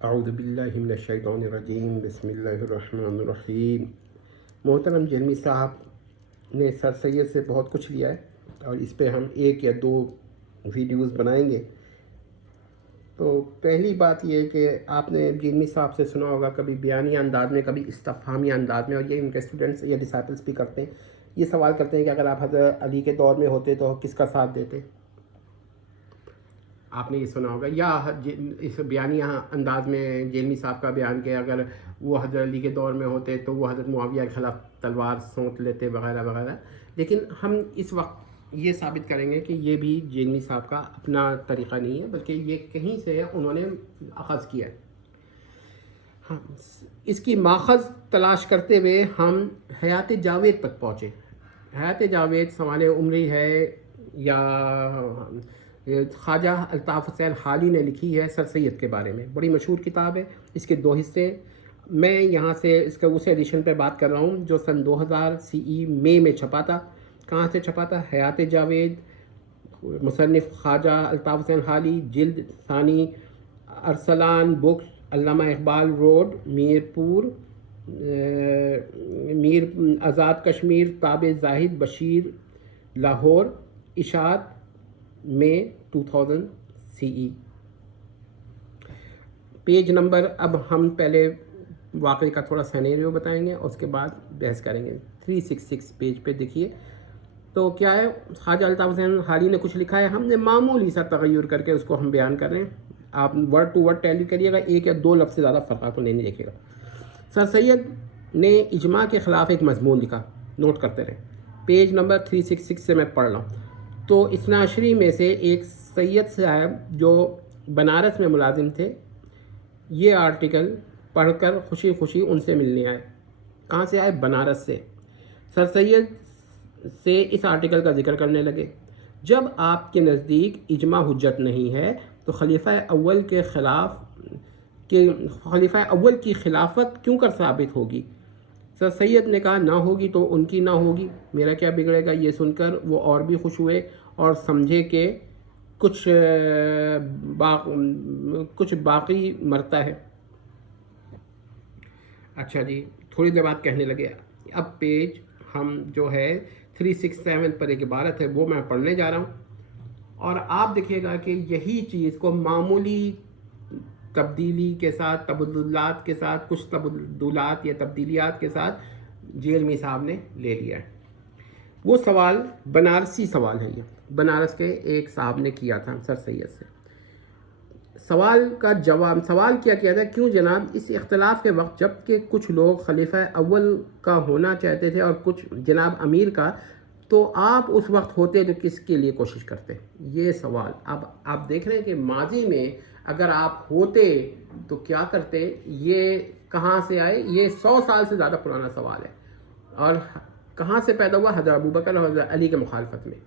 اعوذ باللہ من الشیطان الرجیم، بسم اللہ الرحمن الرحیم۔ محترم جیلمی صاحب نے سر سید سے بہت کچھ لیا ہے اور اس پہ ہم 1 یا 2 ویڈیوز بنائیں گے۔ تو پہلی بات یہ ہے کہ آپ نے جیلمی صاحب سے سنا ہوگا کبھی بیانیہ انداز میں، کبھی استفہامی انداز میں، اور یہ ان کے اسٹوڈنٹس یا ڈسائپلس بھی کرتے ہیں، یہ سوال کرتے ہیں کہ اگر آپ حضرت علی کے دور میں ہوتے تو کس کا ساتھ دیتے؟ آپ نے یہ سنا ہوگا، یا اس بیانیہ انداز میں جیلمی صاحب کا بیان کہ اگر وہ حضرت علی کے دور میں ہوتے تو وہ حضرت معاویہ کے خلاف تلوار سونت لیتے وغیرہ وغیرہ۔ لیکن ہم اس وقت یہ ثابت کریں گے کہ یہ بھی جیلمی صاحب کا اپنا طریقہ نہیں ہے، بلکہ یہ کہیں سے انہوں نے اخذ کیا ہے۔ ہاں، اس کی ماخذ تلاش کرتے ہوئے ہم حیات جاوید تک پہنچے۔ حیات جاوید سوانح عمری ہے یا خواجہ الطاف حسین حالی نے لکھی ہے سر سید کے بارے میں، بڑی مشہور کتاب ہے، اس کے 2 حصے۔ میں یہاں سے اس کے اس ایڈیشن پہ بات کر رہا ہوں جو سن 2000 CE مئی میں چھپا تھا۔ کہاں سے چھپا تھا؟ حیات جاوید، مصنف خواجہ الطاف حسین حالی، جلد ثانی، ارسلان بکس، علامہ اقبال روڈ، میرپور، میر آزاد کشمیر، تابع زاہد بشیر، لاہور، اشاعت میں 2000 CE۔ پیج نمبر، اب ہم پہلے واقعے کا تھوڑا سینیریو بتائیں گے اور اس کے بعد بحث کریں گے۔ 366 پیج پہ دیکھیے تو کیا ہے، خواجہ الطاف حسین حالی نے کچھ لکھا ہے، ہم نے معمولی سا تغیر کر کے اس کو ہم بیان کر رہے ہیں۔ آپ ورڈ ٹو ورڈ ٹیلی کریے گا، 1 یا 2 لفظ سے زیادہ فرق آپ کو نہیں دیکھے گا۔ سر سید نے اجماع کے خلاف ایک مضمون لکھا، نوٹ کرتے رہے، پیج نمبر 366 سے میں پڑھ رہا ہوں۔ تو اثنا عشری میں سے ایک سید صاحب جو بنارس میں ملازم تھے، یہ آرٹیکل پڑھ کر خوشی خوشی ان سے ملنے آئے۔ کہاں سے آئے؟ بنارس سے۔ سر سید سے اس آرٹیکل کا ذکر کرنے لگے۔ جب آپ کے نزدیک اجماع حجت نہیں ہے تو خلیفہ اول کی خلافت کیوں کر ثابت ہوگی؟ سر سید نے کہا نہ ہوگی تو ان کی نہ ہوگی، میرا کیا بگڑے گا۔ یہ سن کر وہ اور بھی خوش ہوئے اور سمجھے کہ کچھ باقی مرتا ہے۔ اچھا جی، تھوڑی دیر بعد کہنے لگے، اب پیج ہم جو ہے 367 پر ایک عبارت ہے وہ میں پڑھنے جا رہا ہوں، اور آپ دیکھیے گا کہ یہی چیز کو معمولی تبدیلی کے ساتھ، تبدلات کے ساتھ، کچھ تبدلات یا تبدیلیات کے ساتھ جیلمی صاحب نے لے لیا ہے۔ وہ سوال بنارسی سوال ہے، یہ بنارس کے ایک صاحب نے کیا تھا سر سید سے۔ سوال کا جواب، سوال کیا تھا، کیوں جناب اس اختلاف کے وقت جب کہ کچھ لوگ خلیفہ اول کا ہونا چاہتے تھے اور کچھ جناب امیر کا، تو آپ اس وقت ہوتے تو کس کے لیے کوشش کرتے؟ یہ سوال اب آپ دیکھ رہے ہیں کہ ماضی میں اگر آپ ہوتے تو کیا کرتے، یہ کہاں سے آئے؟ یہ 100 سال سے زیادہ پرانا سوال ہے، اور کہاں سے پیدا ہوا؟ حضرت ابوبکر اور حضرت علی کے مخالفت میں،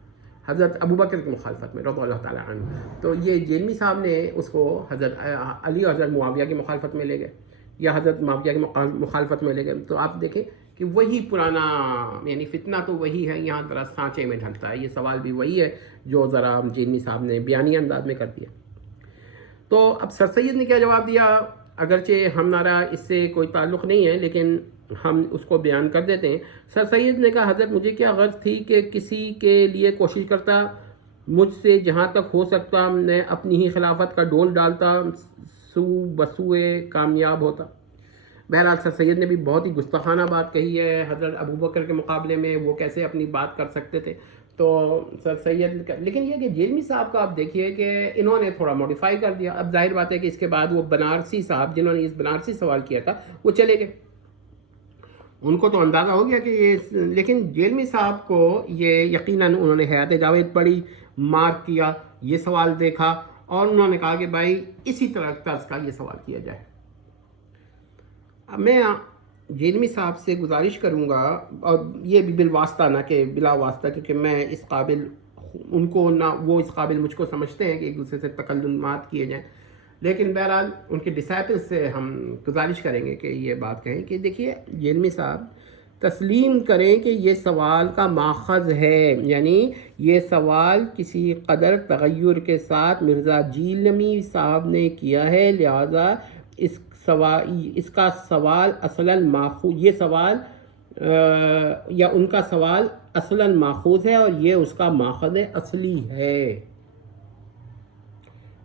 حضرت ابوبکر کی مخالفت میں رضی اللہ تعالیٰ عنہ۔ تو یہ جیلمی صاحب نے اس کو حضرت علی اور حضرت معاویہ کی مخالفت میں لے گئے، یا حضرت معاویہ کی مخالفت میں لے گئے۔ تو آپ دیکھیں کہ وہی پرانا، یعنی فتنہ تو وہی ہے، یہاں ذرا سانچے میں ڈھلتا ہے۔ یہ سوال بھی وہی ہے جو ذرا جیلمی صاحب نے بیانیہ انداز میں کر دیا۔ تو اب سر سید نے کیا جواب دیا، اگرچہ ہمارا اس سے کوئی تعلق نہیں ہے لیکن ہم اس کو بیان کر دیتے ہیں۔ سر سید نے کہا، حضرت مجھے کیا غرض تھی کہ کسی کے لیے کوشش کرتا، مجھ سے جہاں تک ہو سکتا میں اپنی ہی خلافت کا ڈول ڈالتا، سو بسوئے کامیاب ہوتا۔ بہرحال سر سید نے بھی بہت ہی گستاخانہ بات کہی ہے حضرت ابوبکر کے مقابلے میں، وہ کیسے اپنی بات کر سکتے تھے۔ تو سر سید کا، لیکن یہ کہ جیلمی صاحب کا آپ دیکھیے کہ انہوں نے تھوڑا موڈیفائی کر دیا۔ اب ظاہر بات ہے کہ اس کے بعد وہ بنارسی صاحب جنہوں نے اس بنارسی سوال کیا تھا وہ چلے گئے، ان کو تو اندازہ ہو گیا کہ یہ، لیکن جیلمی صاحب کو یہ یقیناً انہوں نے حیات جاوید پڑھی، مارک کیا، یہ سوال دیکھا، اور انہوں نے کہا کہ بھائی اسی طرح طرز کا یہ سوال کیا جائے۔ اب میں جیلمی صاحب سے گزارش کروں گا، اور یہ بھی بالواسطہ نہ کہ بلا واسطہ، کیونکہ میں اس قابل ان کو نہ وہ اس قابل مجھ کو سمجھتے ہیں کہ ایک دوسرے سے تکلمات کیے جائیں، لیکن بہرحال ان کے ڈسائپل سے ہم گزارش کریں گے کہ یہ بات کہیں کہ دیکھیے جیلمی صاحب تسلیم کریں کہ یہ سوال کا ماخذ ہے، یعنی یہ سوال کسی قدر تغیر کے ساتھ مرزا جیلمی صاحب نے کیا ہے، لہذا اس کا سوال اصلاً ماخوذ، یہ سوال یا ان کا سوال اصلاً ماخوذ ہے اور یہ اس کا ماخذ اصلی ہے۔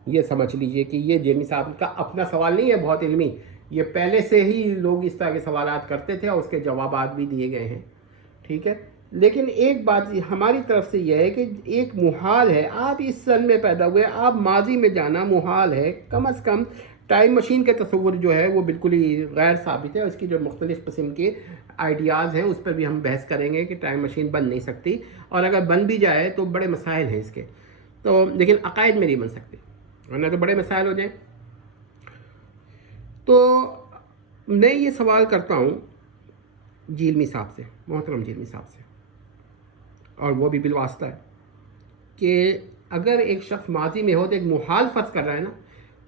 یہ سمجھ لیجئے کہ یہ جیمی صاحب کا اپنا سوال نہیں ہے بہت علمی، یہ پہلے سے ہی لوگ اس طرح کے سوالات کرتے تھے اور اس کے جوابات بھی دیے گئے ہیں، ٹھیک ہے۔ لیکن ایک بات ہماری طرف سے یہ ہے کہ ایک محال ہے، آپ اس سن میں پیدا ہوئے، آپ ماضی میں جانا محال ہے، کم از کم ٹائم مشین کے تصور جو ہے وہ بالکل ہی غیر ثابت ہے، اس کی جو مختلف قسم کے آئیڈیاز ہیں اس پر بھی ہم بحث کریں گے کہ ٹائم مشین بن نہیں سکتی، اور اگر بن بھی جائے تو بڑے مسائل ہیں اس کے، تو لیکن عقائد میں نہیں بن سکتی، ورنہ تو بڑے مسائل ہو جائیں۔ تو میں یہ سوال کرتا ہوں جیلمی صاحب سے، محترم جیلمی صاحب سے، اور وہ بھی بالواسطہ ہے، کہ اگر ایک شخص ماضی میں ہو تو ایک محال فرض کر رہا ہے نا،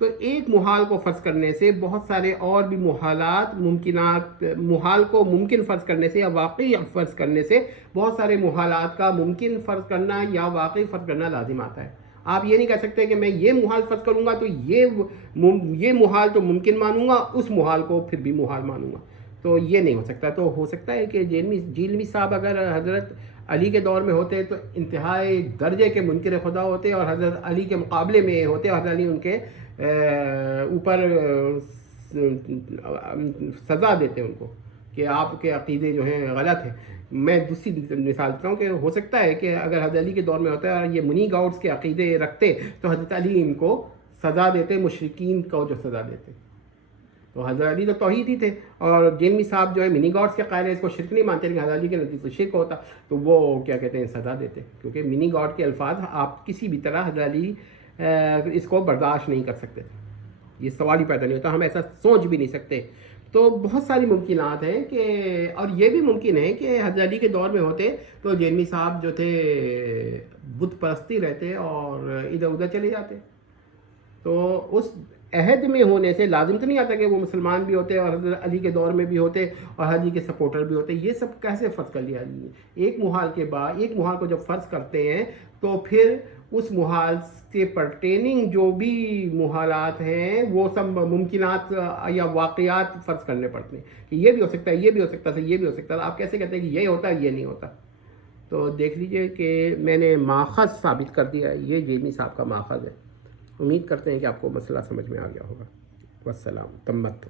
تو ایک محال کو فرض کرنے سے بہت سارے اور بھی محالات ممکنات، محال کو ممکن فرض کرنے سے یا واقعی فرض کرنے سے بہت سارے محالات کا ممکن فرض کرنا یا واقعی فرض کرنا لازم آتا ہے۔ آپ یہ نہیں کہہ سکتے کہ میں یہ محال فرض کروں گا تو یہ محال تو ممکن مانوں گا، اس محال کو پھر بھی محال مانوں گا، تو یہ نہیں ہو سکتا۔ تو ہو سکتا ہے کہ جیلمی صاحب اگر حضرت علی کے دور میں ہوتے تو انتہائی درجے کے منکر خدا ہوتے، اور حضرت علی کے مقابلے میں ہوتے، اور حضرت علی ان کے اوپر سزا دیتے ان کو کہ آپ کے عقیدے جو ہیں غلط ہیں۔ میں دوسری مثال دیتا ہوں کہ ہو سکتا ہے کہ اگر حضرت علی کے دور میں ہوتا ہے اور یہ منی گاؤڈس کے عقیدے رکھتے تو حضرت علی ان کو سزا دیتے، مشرکین کو جو سزا دیتے۔ تو حضرت علی تو توحیدی تھے، اور جیلمی صاحب جو ہے منی گاڈس کے قائل ہیں، اس کو شرک نہیں مانتے، لیکن حضرت علی کے نزدیک تو شرک ہوتا، تو وہ کیا کہتے ہیں سزا دیتے، کیونکہ منی گاڈ کے الفاظ آپ کسی بھی طرح حضرت علی اس کو برداشت نہیں کر سکتے، یہ سوال ہی پیدا نہیں ہوتا، ہم ایسا سوچ بھی نہیں سکتے۔ تو بہت ساری ممکنات ہیں کہ، اور یہ بھی ممکن ہے کہ حضرت علی کے دور میں ہوتے تو جیلمی صاحب جو تھے بت پرستی رہتے اور ادھر ادھر چلے جاتے۔ تو اس عہد میں ہونے سے لازم تو نہیں آتا کہ وہ مسلمان بھی ہوتے اور حضرت علی کے دور میں بھی ہوتے اور حضرت علی کے سپورٹر بھی ہوتے، یہ سب کیسے فرض کر لیا؟ ایک محال کے بعد ایک محال کو جب فرض کرتے ہیں تو پھر اس محال کے پرٹیننگ جو بھی محالات ہیں وہ سب ممکنات یا واقعات فرض کرنے پڑتے ہیں کہ یہ بھی ہو سکتا ہے، یہ بھی ہو سکتا ہے، یہ بھی ہو سکتا ہے۔ آپ کیسے کہتے ہیں کہ یہ ہوتا ہے یہ نہیں ہوتا؟ تو دیکھ لیجئے کہ میں نے ماخذ ثابت کر دیا ہے، یہ جیلمی صاحب کا ماخذ ہے۔ امید کرتے ہیں کہ آپ کو مسئلہ سمجھ میں آ گیا ہوگا۔ والسلام، تمت۔